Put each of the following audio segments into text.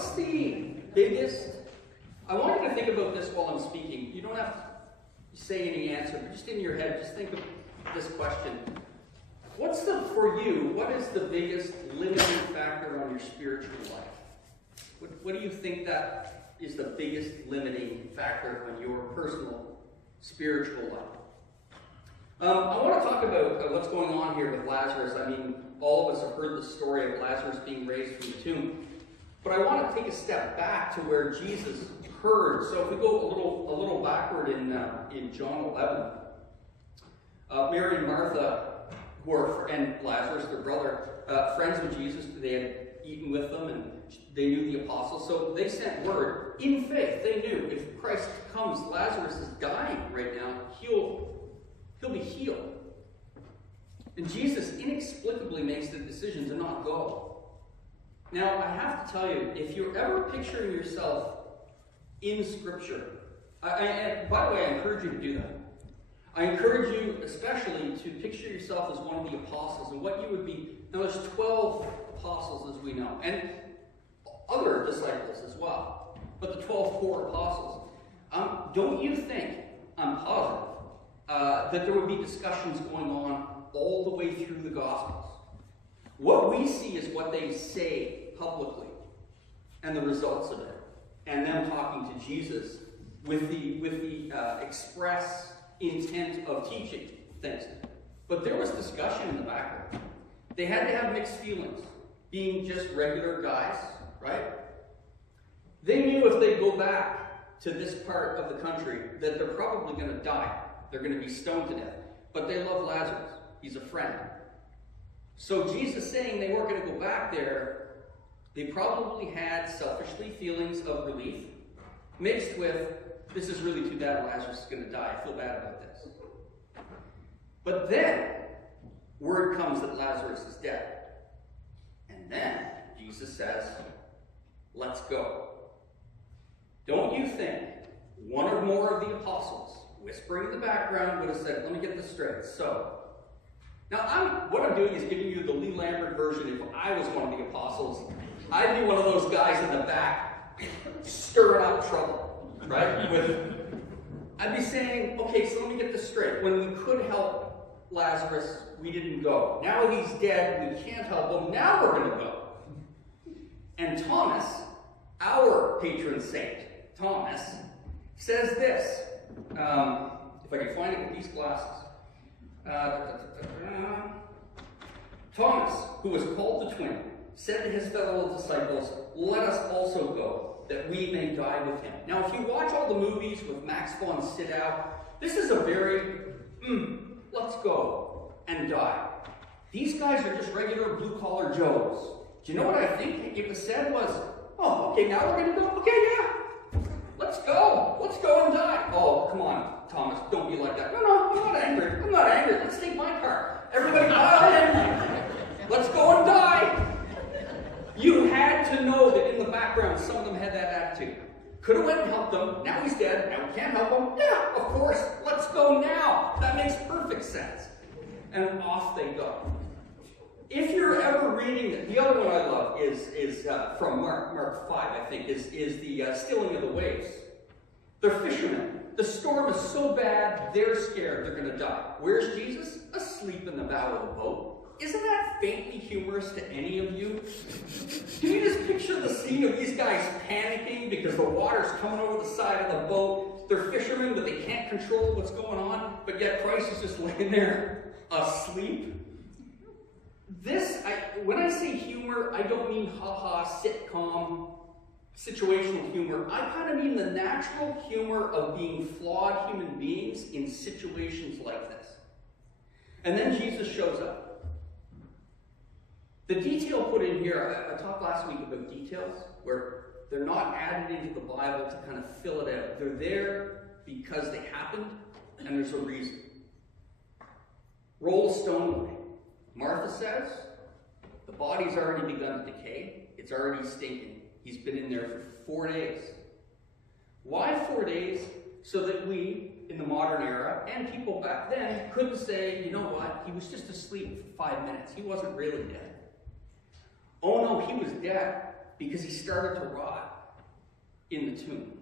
What's the biggest... I want you to think about this while I'm speaking. You don't have to say any answer, but just in your head, just think of this question. What is the biggest limiting factor on your spiritual life? What do you think that is the biggest limiting factor on your personal spiritual life? I want to talk about what's going on here with Lazarus. I mean, all of us have heard the story of Lazarus being raised from the tomb. But I want to take a step back to where Jesus heard. So if we go a little backward in John 11, Mary and Martha, and Lazarus, their brother, friends with Jesus, they had eaten with them, and they knew the apostles. So they sent word in faith. They knew if Christ comes, Lazarus is dying right now. He'll be healed. And Jesus inexplicably makes the decision to not go. Now, I have to tell you, if you're ever picturing yourself in Scripture, and by the way, I encourage you to do that. I encourage you especially to picture yourself as one of the apostles and what you would be. Now, there's 12 apostles, as we know, and other disciples as well. But the 12 core apostles. Don't you think, I'm positive, that there would be discussions going on all the way through the Gospels? What we see is what they say publicly and the results of it, and them talking to Jesus with the express intent of teaching things. But there was discussion in the background. They had to have mixed feelings, being just regular guys, right? They knew if they go back to this part of the country that they're probably going to die. They're going to be stoned to death. But they love Lazarus. He's a friend. So Jesus saying they weren't going to go back there, they probably had selfishly feelings of relief, mixed with, this is really too bad Lazarus is going to die. I feel bad about this. But then, word comes that Lazarus is dead. And then, Jesus says, let's go. Don't you think one or more of the apostles, whispering in the background, would have said, let me get this straight. So, now what I'm doing is giving you the Lee Lambert version. If I was one of the apostles, I'd be one of those guys in the back stirring up trouble. Right? I'd be saying, okay, so let me get this straight. When we could help Lazarus, we didn't go. Now he's dead, we can't help him, now we're going to go. And Thomas, our patron saint, Thomas, says this. If I can find it with these glasses. Thomas, who was called the twin, said to his fellow disciples, let us also go, that we may die with him. Now, if you watch all the movies with Max von Sydow, this is a very, let's go and die. These guys are just regular blue-collar Joes. Do you know what I think it was said was, oh, okay, now we're going to go? Okay, yeah. Let's go and die. Oh, come on, Thomas, don't be like that. No, I'm not angry. Let's take my car. Everybody pile in. Let's go and die. You had to know that in the background, some of them had that attitude. Could have went and helped them. Now he's dead. Now we can't help him. Yeah, of course. Let's go now. That makes perfect sense. And off they go. If you're ever reading it, the other one I love is from Mark 5, I think, is the stilling of the waves. They're fishermen. The storm is so bad, they're scared they're going to die. Where's Jesus? Asleep in the bow of the boat. Isn't that faintly humorous to any of you? Can you just picture the scene of these guys panicking because the water's coming over the side of the boat? They're fishermen, but they can't control what's going on, but yet Christ is just laying there asleep. When I say humor, I don't mean ha-ha, sitcom, situational humor. I kind of mean the natural humor of being flawed human beings in situations like this. And then Jesus shows up. The detail put in here, I talked last week about details, where they're not added into the Bible to kind of fill it out. They're there because they happened, and there's a reason. Roll a stone away. Martha says, the body's already begun to decay. It's already stinking. He's been in there for 4 days. Why 4 days? So that we, in the modern era, and people back then, couldn't say, you know what, he was just asleep for 5 minutes. He wasn't really dead. Oh no, he was dead. because he started to rot in the tomb.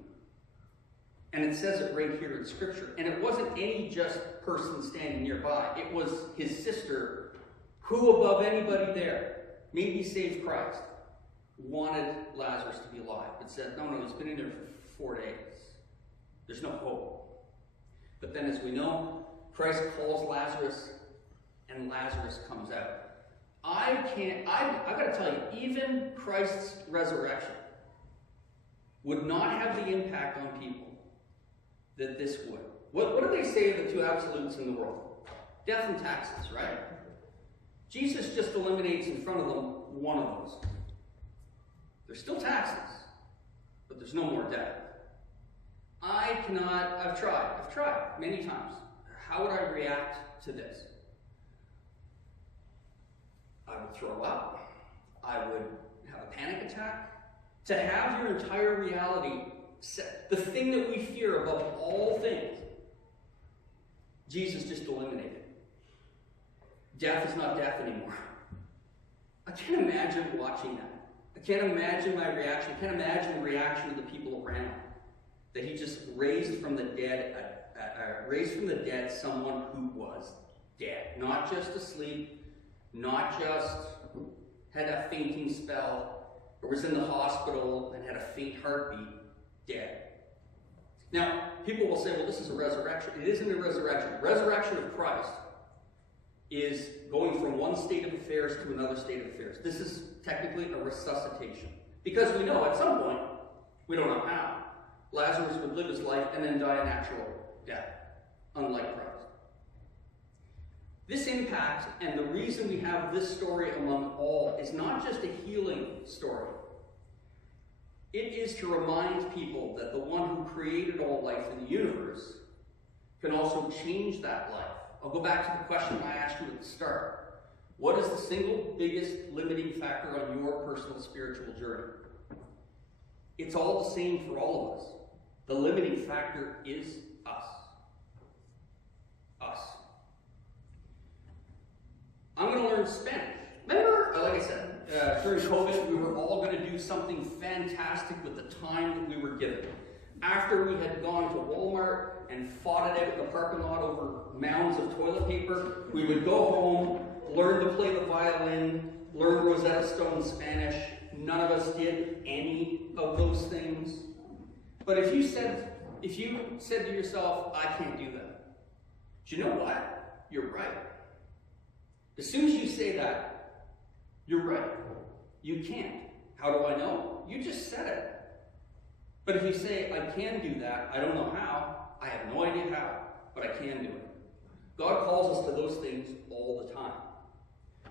And it says it right here in Scripture. And it wasn't any just person standing nearby. It was his sister, who above anybody there, maybe saved Christ, wanted Lazarus to be alive, but said, no, he's been in there for 4 days. There's no hope. But then, as we know, Christ calls Lazarus, and Lazarus comes out. I got to tell you, even Christ's resurrection would not have the impact on people that this would. What do they say are the two absolutes in the world? Death and taxes, right? Jesus just eliminates in front of them one of those. There's still taxes, but there's no more death. I've tried many times. How would I react to this? I would throw up. I would have a panic attack. To have your entire reality set, the thing that we fear above all things, Jesus just eliminated. Death is not death anymore. I can't imagine watching that. I can't imagine my reaction. I can't imagine the reaction of the people around. That he just raised from the dead someone who was dead. Not just asleep, not just had a fainting spell, or was in the hospital and had a faint heartbeat, dead. Now, people will say, well, this is a resurrection. It isn't a resurrection. Resurrection of Christ is going from one state of affairs to another state of affairs. This is technically a resuscitation. Because we know at some point, we don't know how, Lazarus would live his life and then die a natural death, unlike Christ. This impact, and the reason we have this story among all, is not just a healing story. It is to remind people that the one who created all life in the universe can also change that life. I'll go back to the question I asked you at the start. What is the single biggest limiting factor on your personal spiritual journey? It's all the same for all of us. The limiting factor is us. Us. I'm going to learn Spanish. Remember, like I said, during COVID, we were all going to do something fantastic with the time that we were given. After we had gone to Walmart and fought it out in the parking lot over mounds of toilet paper, we would go home, learn to play the violin, learn Rosetta Stone Spanish. None of us did any of those things. But if you said to yourself, I can't do that, do you know what? You're right. As soon as you say that, you're right. You can't. How do I know? You just said it. But if you say, I can do that, I don't know how, I have no idea how, but I can do it. God calls us to those things all the time.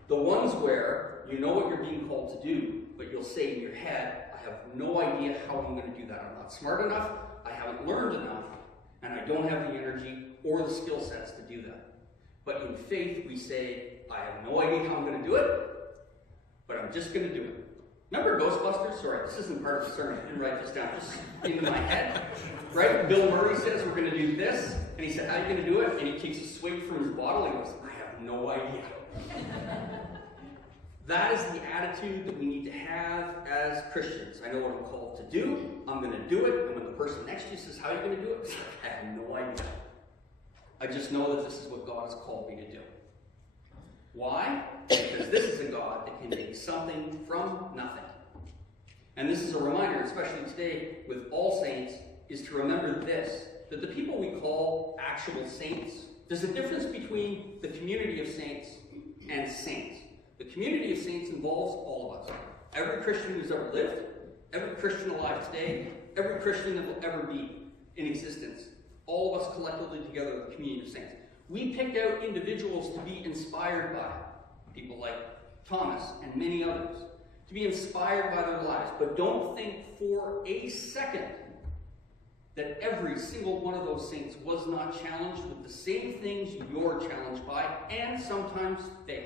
The ones where you know what you're being called to do, but you'll say in your head, I have no idea how I'm going to do that. I'm not smart enough, I haven't learned enough, and I don't have the energy or the skill sets to do that. But in faith, we say, I have no idea how I'm going to do it, but I'm just going to do it. Remember Ghostbusters? Sorry, this isn't part of the sermon. I didn't write this down. Just into my head. Right? Bill Murray says we're going to do this. And he said, how are you going to do it? And he takes a swig from his bottle and he goes, I have no idea. That is the attitude that we need to have as Christians. I know what I'm called to do. I'm going to do it. And when the person next to you says, how are you going to do it? I have no idea. I just know that this is what God has called me to do. Why? Because this is a God that can make something from nothing. And this is a reminder, especially today with All Saints, is to remember this, that the people we call actual saints, there's a difference between the community of saints and saints. The community of saints involves all of us. Every Christian who's ever lived, every Christian alive today, every Christian that will ever be in existence. All of us collectively together are the community of saints. We picked out individuals to be inspired by, people like Thomas and many others, to be inspired by their lives. But don't think for a second that every single one of those saints was not challenged with the same things you're challenged by, and sometimes failed.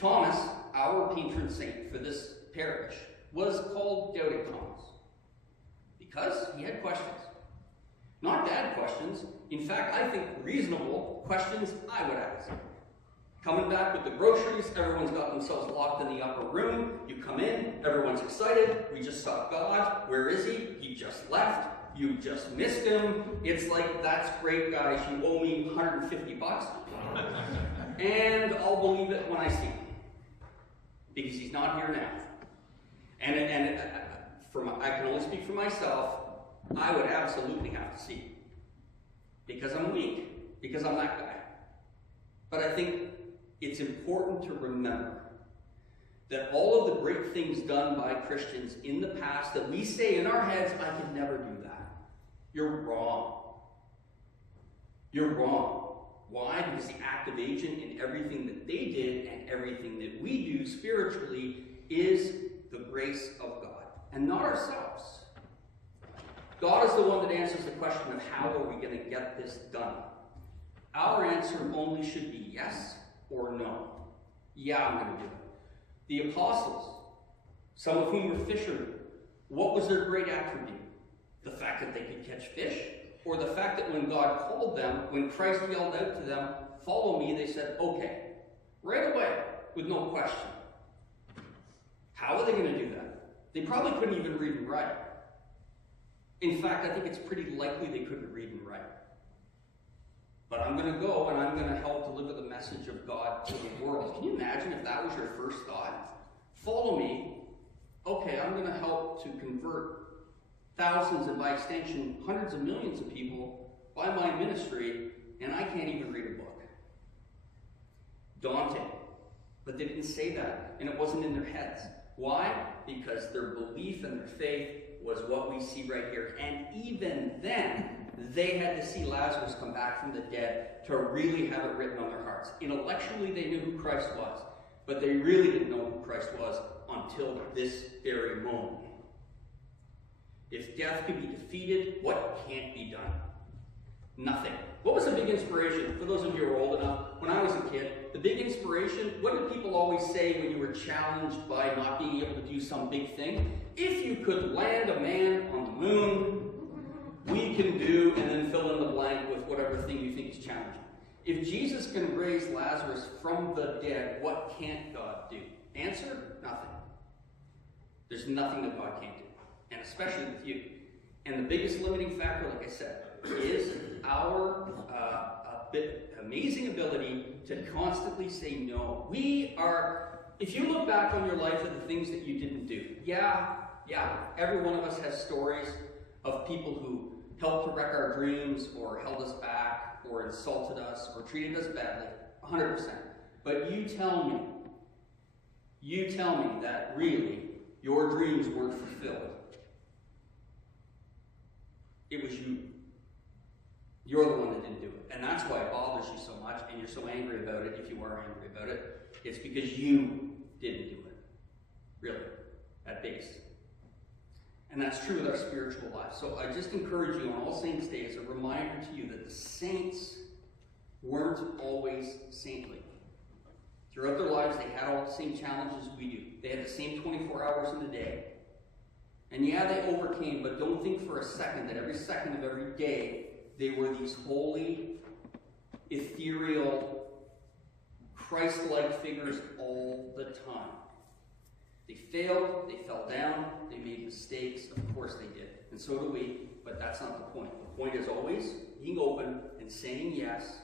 Thomas, our patron saint for this parish, was called Doubting Thomas because he had questions. Not bad questions. In fact, I think reasonable questions I would ask. Coming back with the groceries, everyone's got themselves locked in the upper room. You come in, everyone's excited. We just saw God. Where is he? He just left. You just missed him. It's like, that's great, guys. You owe me $150. And I'll believe it when I see him. Because he's not here now. And I can only speak for myself. I would absolutely have to see him. Because I'm weak. Because I'm that guy. But I think it's important to remember that all of the great things done by Christians in the past that we say in our heads, I could never do that. You're wrong. You're wrong. Why? Because the active agent in everything that they did and everything that we do spiritually is the grace of God, and not ourselves. God is the one that answers the question of how are we going to get this done. Our answer only should be yes or no. Yeah, I'm going to do it. The apostles, some of whom were fishermen, what was their great attribute? The fact that they could catch fish? Or the fact that when God called them, when Christ yelled out to them, follow me, they said, okay, right away, with no question. How are they going to do that? They probably couldn't even read and write. In fact, I think it's pretty likely they couldn't read and write. But I'm going to go and I'm going to help deliver the message of God to the world. Can you imagine if that was your first thought? Follow me. Okay, I'm going to help to convert thousands and by extension hundreds of millions of people by my ministry, and I can't even read a book. Daunting. But they didn't say that, and it wasn't in their heads. Why? Because their belief and their faith was what we see right here. And even then, they had to see Lazarus come back from the dead to really have it written on their hearts. Intellectually, they knew who Christ was, but they really didn't know who Christ was until this very moment. If death could be defeated, what can't be done? Nothing. What was a big inspiration? For those of you who are old enough, when I was a kid, the big inspiration, what did people always say when you were challenged by not being able to do some big thing? If you could land a man on the moon, we can do, and then fill in the blank with whatever thing you think is challenging. If Jesus can raise Lazarus from the dead, what can't God do? Answer, nothing. There's nothing that God can't do, and especially with you. And the biggest limiting factor, like I said, is our amazing ability to constantly say no. If you look back on your life at the things that you didn't do, yeah, every one of us has stories of people who helped to wreck our dreams, or held us back, or insulted us, or treated us badly, 100%. But you tell me that really your dreams weren't fulfilled. It was you. You're the one that didn't do it. And that's why it bothers you so much, and you're so angry about it, if you are angry about it. It's because you didn't do it. Really. At base. And that's true with our spiritual life. So I just encourage you on All Saints' Day as a reminder to you that the saints weren't always saintly. Throughout their lives, they had all the same challenges we do. They had the same 24 hours in the day. And yeah, they overcame, but don't think for a second that every second of every day, they were these holy, ethereal, Christ-like figures all the time. They failed, they fell down, they made mistakes, of course they did. And so do we, but that's not the point. The point is always being open and saying yes,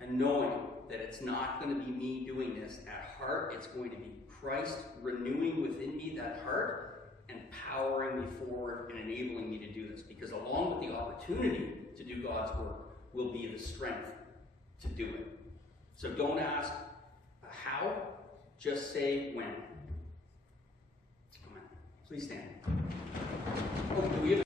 and knowing that it's not going to be me doing this. At heart, it's going to be Christ renewing within me that heart and powering me forward and enabling me to do this. Because along with the opportunity to do God's work will be the strength to do it. So don't ask how, just say when. Please stand. Oh, do we have